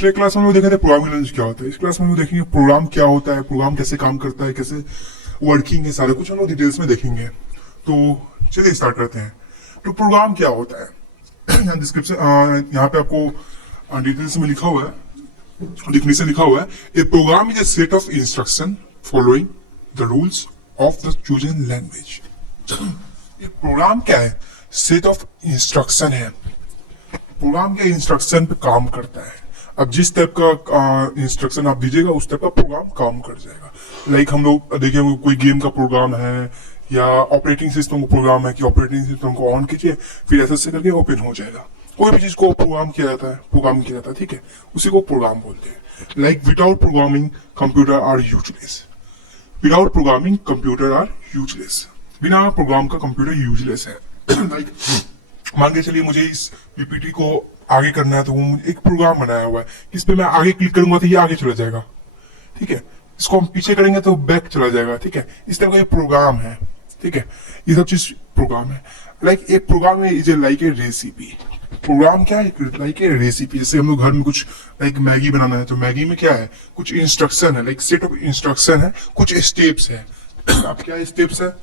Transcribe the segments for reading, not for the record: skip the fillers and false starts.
पिछले क्लास में हम लोग देखे थे प्रोग्रामिंग लैंग्वेज क्या होता है। इस क्लास में हम लोग देखेंगे प्रोग्राम क्या होता है, प्रोग्राम कैसे काम करता है, कैसे वर्किंग है, सारा कुछ हम लोग डिटेल्स में देखेंगे। तो चलिए स्टार्ट करते हैं। तो प्रोग्राम क्या होता है यहाँ डिस्क्रिप्शन, यहाँ पे आपको डिटेल्स में लिखा हुआ है, डिफिनेशन लिखा हुआ है। A program is a set of instruction following the rules of the chosen language. ये प्रोग्राम क्या है? सेट ऑफ इंस्ट्रक्शन है। प्रोग्राम के इंस्ट्रक्शन पे काम करता है। अब जिस टाइप का इंस्ट्रक्शन आप दीजिएगा उस टाइप का प्रोग्राम काम कर जाएगा। लाइक हम लोग देखिए कोई गेम का प्रोग्राम है या ऑपरेटिंग सिस्टम का प्रोग्राम है कि ऑपरेटिंग सिस्टम को ऑन कीजिए, फिर ऐसे करके ओपन हो जाएगा। कोई भी चीज को प्रोग्राम किया जाता है, प्रोग्राम किया जाता है, ठीक है, उसी को प्रोग्राम बोलते हैं। Like without programming computer are useless. Without programming computer are useless. बिना प्रोग्राम का कंप्यूटर यूजलेस है। लाइक मान के चलिए मुझे इस पीपीटी को आगे करना है, तो वो एक प्रोग्राम बनाया हुआ है, इस पे मैं आगे क्लिक करूंगा तो ये आगे चला जाएगा, ठीक है। इसको हम पीछे करेंगे तो बैक चला जाएगा, ठीक है। इस तरह का ये प्रोग्राम है, ठीक है। ये सब चीज प्रोग्राम है। लाइक एक program is like a recipe. Program क्या है? Like a recipe. जैसे हम लोग घर में कुछ लाइक मैगी बनाना है, तो मैगी में क्या है? कुछ इंस्ट्रक्शन है, लाइक सेट ऑफ इंस्ट्रक्शन है, कुछ स्टेप्स है। अब क्या स्टेप्स है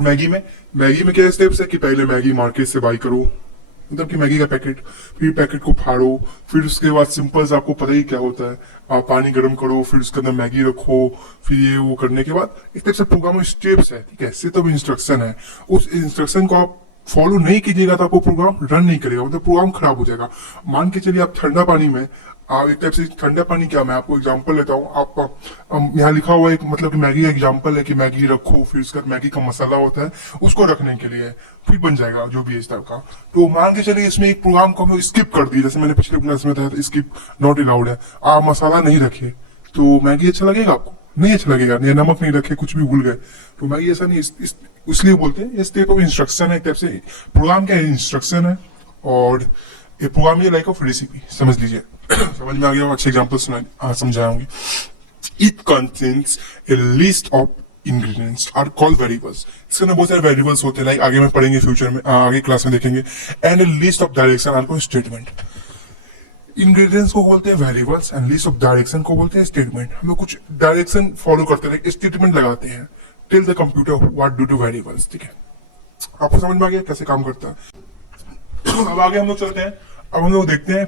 मैगी में क्या स्टेप्स है कि पहले मैगी मार्केट से बाई करो, मतलब कि मैगी का पैकेट, फिर पैकेट को फाड़ो, फिर उसके बाद सिंपल से आपको पता ही क्या होता है, आप पानी गर्म करो, फिर उसके अंदर मैगी रखो, फिर ये वो करने के बाद एक तरह से प्रोग्राम स्टेप्स है, ठीक है। सेट ऑफ इंस्ट्रक्शन है। उस इंस्ट्रक्शन को आप फॉलो नहीं कीजिएगा तो आपको प्रोग्राम रन नहीं करेगा, मतलब प्रोग्राम खराब हो जाएगा। मान के चलिए आप ठंडा पानी में, आप एक टाइप से ठंडा पानी क्या, मैं आपको एग्जांपल लेता हूँ। आप यहाँ लिखा हुआ है मतलब कि मैगी का एग्जांपल है कि मैगी रखो, फिर उसका मैगी का मसाला होता है उसको रखने के लिए, फिर बन जाएगा जो भी इस टाइप का। तो मान के चलिए इसमें एक प्रोग्राम को हम स्किप कर दिए, जैसे मैंने पिछले क्लास में बताया था स्किप नॉट अलाउड है। आप मसाला नहीं रखे तो मैगी अच्छा लगेगा आपको? नहीं अच्छा लगेगा। नहीं, नमक नहीं रखे, कुछ भी भूल गए तो मैगी ऐसा नहीं। इसलिए बोलते हैं इस टाइप ऑफ इंस्ट्रक्शन है, एक टाइप से प्रोग्राम क्या इंस्ट्रक्शन है, और ये प्रोग्राम ये लाइक ऑफ रेसिपी, समझ लीजिए। समझ में आ गया? अच्छे एग्जांपल समझाऊंगी। It contains a list of ingredients are called variables. इसके अंदर बहुत सारे वेरिएबल्स होते हैं, लाइक आगे में पढ़ेंगे फ्यूचर में, आगे क्लास में देखेंगे। And a list of direction are called statement. Ingredients को बोलते हैं variables and list of direction को बोलते हैं स्टेटमेंट। हम लोग कुछ डायरेक्शन फॉलो करते हैं, स्टेटमेंट लगाते हैं। Tell the computer what do variables, ठीक है। आपको समझ में आ गया कैसे काम करता है? अब आगे हम लोग चलते हैं। अब हम लोग देखते हैं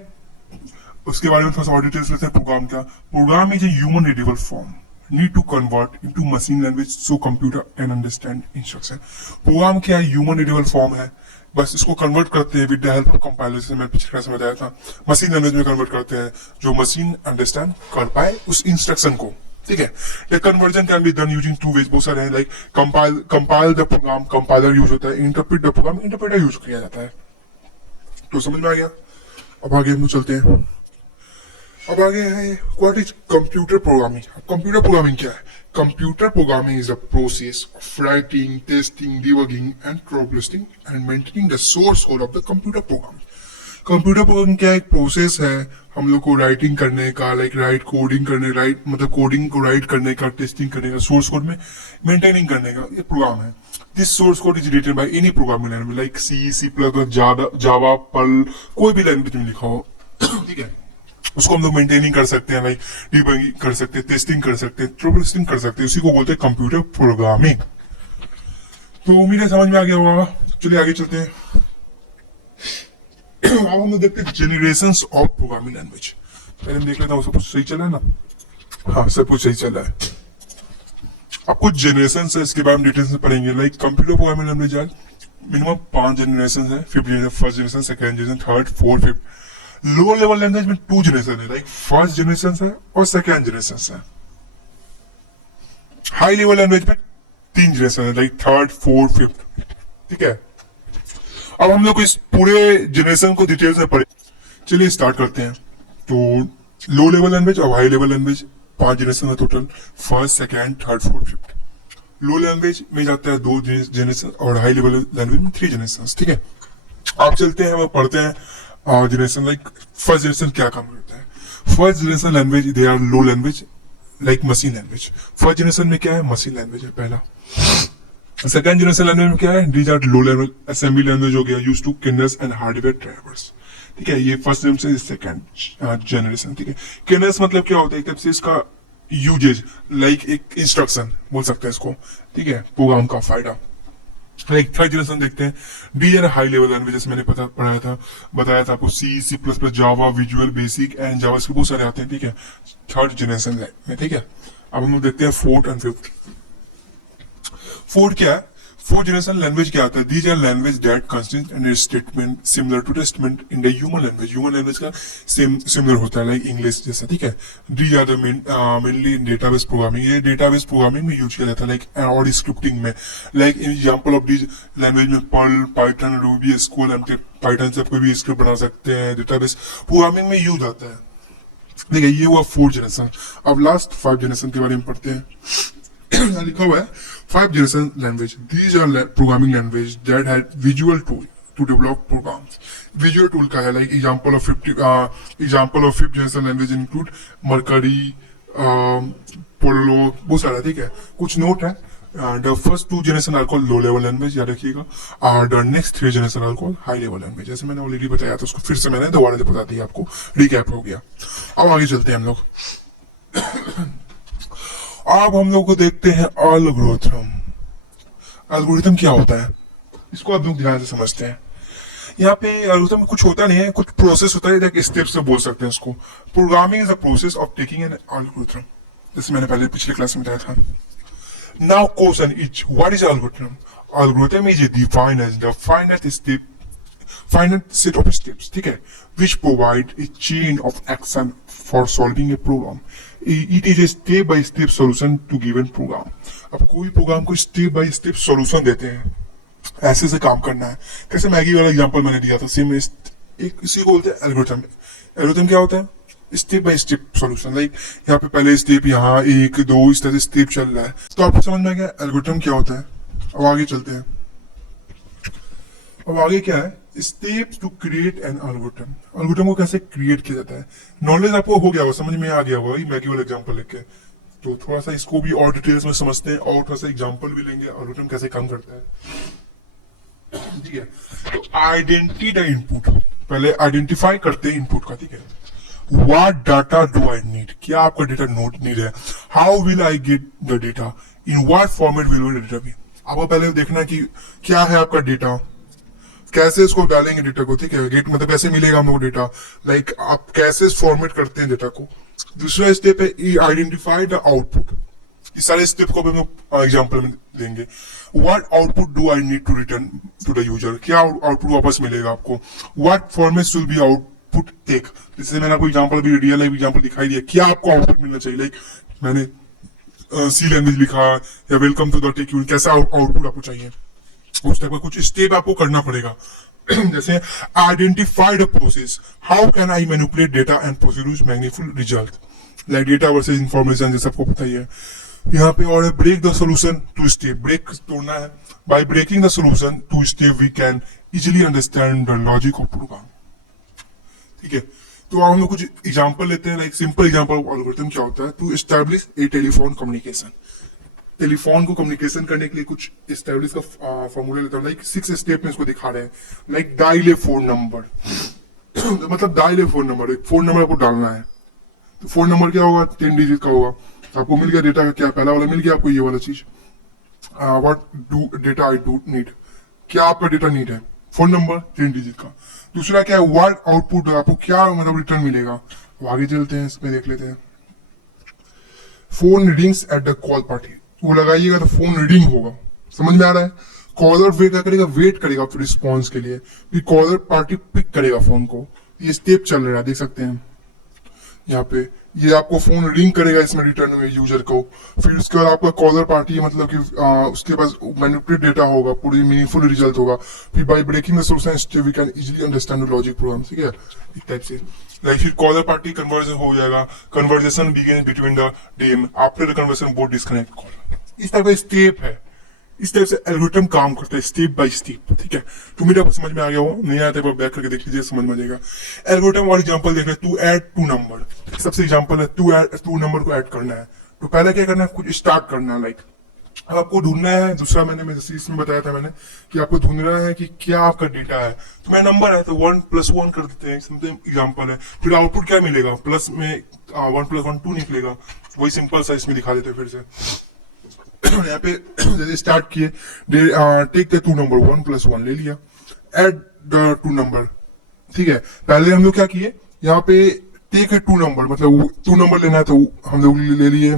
उसके बारे में थोड़ा सा और डिटेल्स लेते हैं। प्रोग्राम क्या? Program is a human readable form need to convert into machine language so computer can understand instruction. Program क्या है? ह्यूमन रीडेबल फॉर्म है, बस इसको कन्वर्ट करते हैं with the help of compiler, जैसे मैं पिछले क्लास में बताया था। मशीन लैंग्वेज में कन्वर्ट करते हैं जो मशीन अंडरस्टैंड कर पाए उस इंस्ट्रक्शन को, ठीक है। ये conversion can be done using two ways, बहुत सारे हैं। Like compile the program, compiler use होता है। Interpret the program, interpreter use किया जाता है। तो समझ में आ गया? अब आगे हम लोग चलते हैं। अब आगे है what is computer programming. Computer programming क्या है? Computer programming is a process of writing, testing, debugging and troubleshooting and maintaining the source code of the computer program. Computer programming क्या एक प्रोसेस है हम लोग को राइटिंग करने का, लाइक राइट कोडिंग करने, राइट मतलब कोडिंग को राइट करने का, टेस्टिंग करने का, सोर्स कोड में मेंटेनिंग करने का ये प्रोग्राम है। This source code is written by any programming language like C, C plus, Java, Perl, कोई भी लैंग्वेज में लिखा हो, ठीक है। उसको हम लोग मेंटेनिंग कर सकते हैं, लाइक डिबगिंग कर सकते हैं, टेस्टिंग कर सकते हैं, ट्रबलशूटिंग कर सकते हैं। उसी को बोलते हैं कंप्यूटर प्रोग्रामिंग। तो उम्मीद है समझ में आ गया होगा। चलिए आगे चलते हैं। अब हम लोग देखते हैं जेनरेशंस ऑफ प्रोग्रामिंग लैंग्वेज। पहले हम देख लेता हूँ सब कुछ सही चल रहा है ना? हाँ, सब कुछ सही चल रहा है। अब कुछ जेनरेशन है, इसके बारे में डिटेल्स में पढ़ेंगे। लाइक कंप्यूटर प्रोग्रामिंग लैंग्वेज आज मिनिमम 5 जनरेशन है। First generation, second generation, third, fourth, fifth. लो लेवल लैंग्वेज में 2 जनरेशन है, लाइक फर्स्ट जनरेशन है और सेकंड जनरेशन है। हाई लेवल लैंग्वेज में 3 जनरेशन है, लाइक थर्ड, फोर्थ, फिफ्थ, ठीक है। अब हम लोग इस पूरे जनरेशन को डिटेल्स में पढ़े। चलिए स्टार्ट करते हैं। तो लो लेवल लैंग्वेज और हाई लेवल लैंग्वेज 5 जनरेशन है total, first, second, third, fourth, fifth. Low language में जाता है 2 जनरेशन और हाई लेवल लैंग्वेज में 3 जनरेशन, ठीक है। आप चलते हैं, हम पढ़ते हैं जनरेशन। लाइक फर्स्ट जनरेशन क्या काम करता है? First generation language they are low language like machine language. First generation में क्या है? मशीन लैंग्वेज है पहला। सेकंड जनरेशन लैंग्वेज में क्या है? These are low level assembly language हो गया, used to kernels and hardware drivers, ठीक है, ये फर्स्ट जनरेशन, सेकंड जनरेशन। ठीक है, केनस मतलब क्या होता है, एक तरफ से इसका यूजेज लाइक एक इंस्ट्रक्शन बोल सकते हैं इसको। ठीक है, प्रोग्राम का फायदा। लाइक थर्ड जनरेशन देखते हैं, these are high level languages मैंने पढ़ाया था, बताया था आपको, C, C plus plus, Java, Visual Basic and JavaScript बहुत सारे आते हैं। ठीक है, थर्ड जनरेशन में। ठीक है, अब हम लोग देखते हैं फोर्थ एंड फिफ्थ। फोर्थ क्या है, फोर्थ जनरेशन लैंग्वेज क्या आता है, these are language that consist and statement similar to statement in the human language. Human language का सेम सिमिलर होता है लाइक इंग्लिश जैसा। ठीक है, these are the mainly database programming, ये डेटाबेस प्रोग्रामिंग में यूज किया जाता है लाइक और स्क्रिप्टिंग में। Like example of these language में Perl, Python, Ruby, SQL, Python से कोई भी स्क्रिप्ट बना सकते हैं, डेटाबेस प्रोग्रामिंग में यूज आता है। देखिए, ये हुआ फोर्थ जनरेशन। अब लास्ट फाइव जनरेशन के बारे में पढ़ते हैं। यहाँ लिखा हुआ है five generation language, these are programming language that had visual tool to develop programs. Visual tool का है like example of fifth generation language include Mercury, Polo, बहुत सारा। ठीक है, कुछ नोट है। The first two generation are called low level language, याद रखिएगा। The next three generation are called high level language. जैसे मैंने ऑलरेडी बताया था, उसको फिर से मैंने दोबारा से बता दिया आपको, रिकैप हो गया। अब आगे चलते हैं हम लोग। अब हम लोग को देखते हैं एल्गोरिथम। एल्गोरिथम क्या होता है, इसको आप लोग ध्यान से समझते हैं। यहाँ पे एल्गोरिथम में कुछ होता नहीं है, कुछ प्रोसेस होता है, एक स्टेप से बोल सकते हैं इसको। Programming is a process of taking an algorithm, जैसे मैंने पहले पिछले क्लास में बताया था। Now question is what is algorithm? Algorithm is defined as the finite set of steps, ठीक है, which provide a chain of action for solving a program. It is a step by step solution to given program. अब कोई programme को step by step solution देते हैं, ऐसे से काम करना है। कैसे मैगी वाला एग्जांपल मैंने दिया था, सेम एक इसी को बोलते हैं एल्गोरिथम। एल्गोरिथम क्या होता है, step by step solution. Like यहाँ पे पहले स्टेप, यहाँ एक दो, इस तरह से स्टेप चल रहा है। तो आपको समझ में आ गया एल्गोरिथम क्या होता है। अब आगे चलते हैं। अब आगे क्या है, steps to create an algorithm. Algorithm को कैसे क्रिएट किया जाता है, नॉलेज आपको हो गया होगा, समझ में आ गया होगा मैगी वाला एग्जांपल लेके। तो थोड़ा सा इसको भी और डिटेल्स में समझते हैं और थोड़ा सा एग्जांपल भी लेंगे एल्गोरिथम कैसे काम करता है। ठीक है, तो आइडेंटिटी द इनपुट, पहले आइडेंटिफाई करते हैं इनपुट का। ठीक है, what data do I need, क्या आपका डेटा नोट नीड है। How will I get the data, in what format will data be. आपको पहले देखना कि क्या है आपका डेटा, कैसे इसको डालेंगे डेटा को। ठीक है, गेट मतलब कैसे मिलेगा हम लोग डेटा, लाइक आप कैसे फॉर्मेट करते हैं डेटा को। दूसरा स्टेप है आइडेंटिफाई द आउटपुट। इस सारे स्टेप को हम लोग एग्जांपल में देंगे। What output do I need to return to the user, क्या आउटपुट वापस मिलेगा आपको। What format should be output take, जैसे मैंने आपको एग्जांपल भी रियल लाइफ एग्जांपल दिखाई दिया, क्या आपको आउटपुट मिलना चाहिए। लाइक मैंने सी लैंग्वेज लिखा या welcome to the tech unit, कैसा आउटपुट आपको चाहिए, उस टाइप का कुछ स्टेप आपको करना पड़ेगा। जैसे identify the process, how can I manipulate data and produce meaningful result, like data versus information, जैसे आपको पता ही है। यहाँ पे और break the solution to step, break तोड़ना है। By breaking the solution to step we can easily understand the logic of program. ठीक है, तो हम लोग कुछ एग्जांपल लेते हैं। Like simple example of algorithm क्या होता है, to establish A telephone communication. Telephone को कम्युनिकेशन करने के लिए कुछ एस्टैब्लिश का फॉर्मूला लेता है, लाइक 6 स्टेप में इसको दिखा रहे हैं। लाइक डायल ए फोन नंबर, मतलब डायल ए फोन नंबर, एक फोन नंबर आपको डालना है। तो फोन नंबर क्या होगा, 10 डिजिट का होगा। आपको मिल गया डेटा का, क्या पहला वाला मिल गया आपको, ये वाला चीज। What do data I do need, क्या आपका डेटा नीड है, फोन नंबर 10 डिजिट का। दूसरा क्या है, व्हाट आउटपुट, आपको क्या मतलब रिटर्न मिलेगा। तो आगे चलते हैं, इसमें देख लेते हैं। Phone rings at the call party, वो लगाइएगा तो फोन रीडिंग होगा, समझ में आ रहा है। कॉलर वेट क्या करेगा, वेट करेगा फिर रिस्पॉन्स के लिए, फिर कॉलर पार्टी पिक करेगा फोन को। ये स्टेप चल रहा है, देख सकते हैं यहाँ पे। ये आपको फोन रिंग करेगा इसमें रिटर्न में यूजर को, फिर उसके बाद आपका कॉलर पार्टी मतलब कि उसके पास मैनिपुलेट डेटा होगा, पूरी मीनिंगफुल रिजल्ट होगा। फिर by breaking the solution step we can easily understand the logic program. ठीक है, इस टाइप से। लाइक फिर कॉलर पार्टी कन्वर्जन हो जाएगा, conversation begin between the them, after the conversation both disconnect call. इस टाइप का स्टेप है, इस टाइप से एल्गोरिथम काम करता है स्टेप बाय स्टेप। ठीक है, तो मेरे आपको समझ में आ गया हो, नहीं आया तो बैक करके देख लीजिए, समझ में आ जाएगा। एल्गोरिथम और एग्जांपल देख रहे हैं, टू ऐड टू नंबर, सबसे एग्जांपल है टू नंबर को ऐड करना है। तो पहले क्या करना है, कुछ स्टार्ट करना है, लाइक अब आपको ढूंढना है, दूसरा मैं जैसे इसमें बताया था मैंने कि आपको ढूंढना है कि क्या आपका डेटा है। तो मेरा नंबर है तो 1+1 कर देते हैं, समथिंग एग्जांपल है। फिर आउटपुट क्या मिलेगा, प्लस में 1+1 2 निकलेगा। वही सिंपल सा इसमें दिखा देते हैं फिर से। यहाँ पे जैसे स्टार्ट किए, टेक द 2 नंबर 1+1 ले लिया, एड द 2 नंबर। ठीक है, पहले हम लोग क्या किए, यहाँ पे टेक है 2 नंबर, मतलब 2 नंबर लेना है तो हम लोग ले लिए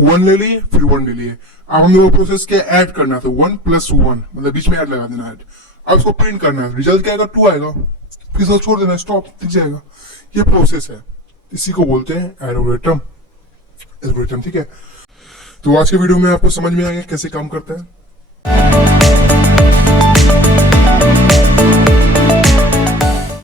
1 ले लिए, फिर 1 ले लिए। अब हम लोग प्रोसेस क्या ऐड करना था, 1+1 मतलब बीच में ऐड लगा देना है। अब इसको प्रिंट करना है, रिजल्ट क्या आएगा 2 आएगा, फिर इसको छोड़ देना, स्टॉप, दिख जाएगा। ये प्रोसेस है, इसी को बोलते हैं एल्गोरिथम। ठीक है, तो आज के वीडियो में आपको समझ में आ गया कैसे काम करता है।